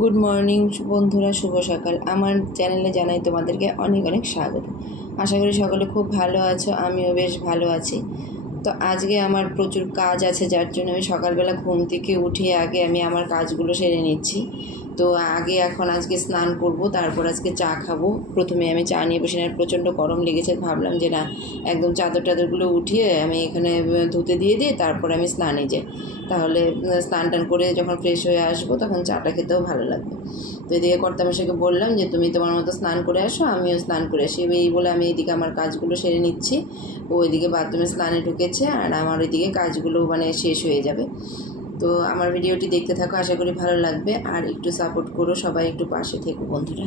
Good morning বন্ধুরা, শুভ সকাল। আমার চ্যানেলে জানাই তোমাদেরকে অনেক অনেক স্বাগত। আশা করি সকলে খুব ভালো আছো, আমিও বেশ ভালো আছি। তো আজকে আমার প্রচুর কাজ আছে, যার জন্য আমি সকালবেলা ঘুম থেকে উঠে আগে আমি আমার কাজগুলো সেরে নিচ্ছি। তো আগে এখন আজকে স্নান করব, তারপর আজকে চা খাব। প্রথমে আমি চা নিয়ে বসে প্রচণ্ড গরম লেগেছে, ভাবলাম যে না, একদম চাদর টাদরগুলো উঠিয়ে আমি এখানে ধুতে দিয়ে দিয়ে তারপর আমি স্নানে যাই। তাহলে স্নান টান করে যখন ফ্রেশ হয়ে আসব, তখন চাটা খেতেও ভালো লাগবে। তো এদিকে কর্তামশাইকে বললাম যে, তুমি তোমার মতো স্নান করে আসো, আমিও স্নান করে আসি। এই বলে আমি এদিকে আমার কাজগুলো সেরে নিচ্ছি। ও এদিকে বাথরুমে স্নানে ঢুকেছে, আর আমার এদিকে কাজগুলো মানে শেষ হয়ে যাবে। তো আমার ভিডিওটি দেখতে থাকো, আশা করি ভালো লাগবে। আর একটু সাপোর্ট করো সবাই, একটু পাশে থেকো বন্ধুরা।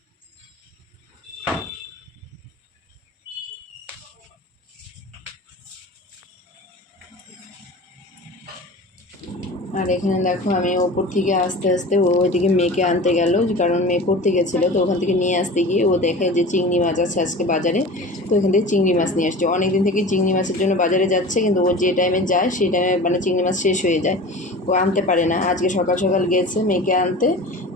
আর এখানে দেখো আমি ওপর থেকে আস্তে আস্তে ও ওইদিকে মেয়েকে আনতে গেল, কারণ মেয়ে পড়তে গেছিল, তো ওখান থেকে নিয়ে আসতে গিয়ে ও দেখে যে চিংড়ি মাছ আছে আজকে বাজারে, তো এখান থেকে চিংড়ি মাছ নিয়ে আসছে। অনেক দিন থেকে চিংড়ি মাছের জন্য বাজারে যাচ্ছে, কিন্তু ও যে টাইমে যায়, সেই টাইমে মানে চিংড়ি মাছ শেষ হয়ে যায়। ও আনতে পারে না। আজকে সকাল সকাল গেছে মেয়েকে আনতে,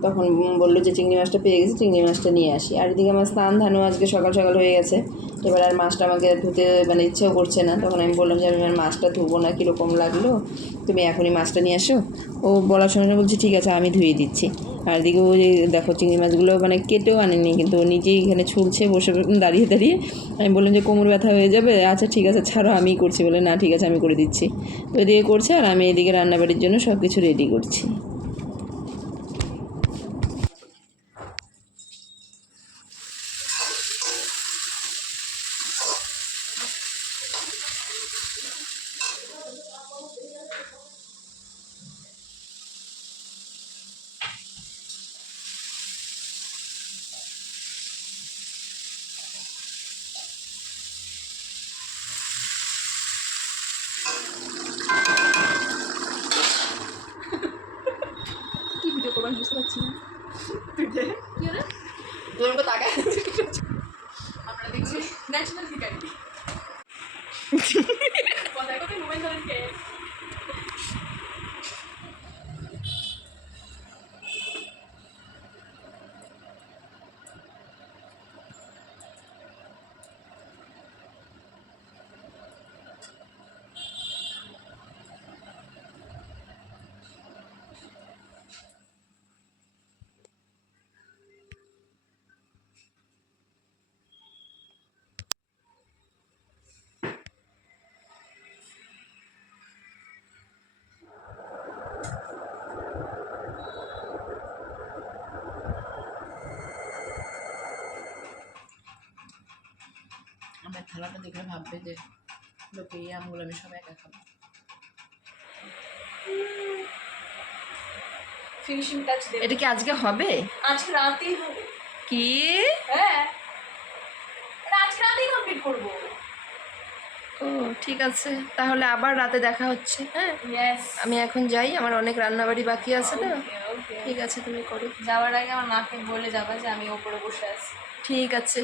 তখন বলল যে চিংড়ি মাছটা পেয়ে গেছে, চিংড়ি মাছটা নিয়ে আসি। আর এদিকে আমার স্নান ধানও আজকে সকাল সকাল হয়ে গেছে। এবার আর মাছটা আমাকে ধুতে মানে ইচ্ছেও করছে না। তখন আমি বললাম যে, আমি আর মাছটা ধুবো না, কীরকম লাগল? তুমি এখনই মাছটা নিয়ে আসো। ও বলার সঙ্গে বলছে, ঠিক আছে, আমি ধুয়ে দিচ্ছি। আর এদিকে ও যে, দেখো, চিংড়ি মাছগুলো মানে কেটেও আনেনি, কিন্তু ও নিজেই এখানে ছুলছে, বসে দাঁড়িয়ে দাঁড়িয়ে। আমি বললাম যে, কোমর ব্যথা হয়ে যাবে? আচ্ছা ঠিক আছে, ছাড়ো, আমিই করছি। বলে, না, ঠিক আছে, আমি করে দিচ্ছি। তো এদিকে করছে, আর আমি এদিকে রান্নাবাড়ির জন্য সব কিছু রেডি করছি। কি ভিডিও করব বুঝতে পারছি না। কি হলো? তোর তাকায়। আমার থালাটা দেখে ভাববে যে লোকে এই আমগুলো আমি সব একা খাব। ফিনিশিং টাচ দেব। এটা কি আজকে হবে? আজকে রাতেই হবে। কি? হ্যাঁ। আজকে রাতেই কমপ্লিট করব। ও ঠিক আছে। তাহলে আবার রাতে দেখা হচ্ছে হ্যাঁ? আমি এখন যাই আমার অনেক রান্নাবাড়ি বাকি আছে না ঠিক আছে তুমি করো। যাওয়ার আগে আমার মাকে বলে যাবা যে আমি ওপরে বসে আছি। ঠিক আছে।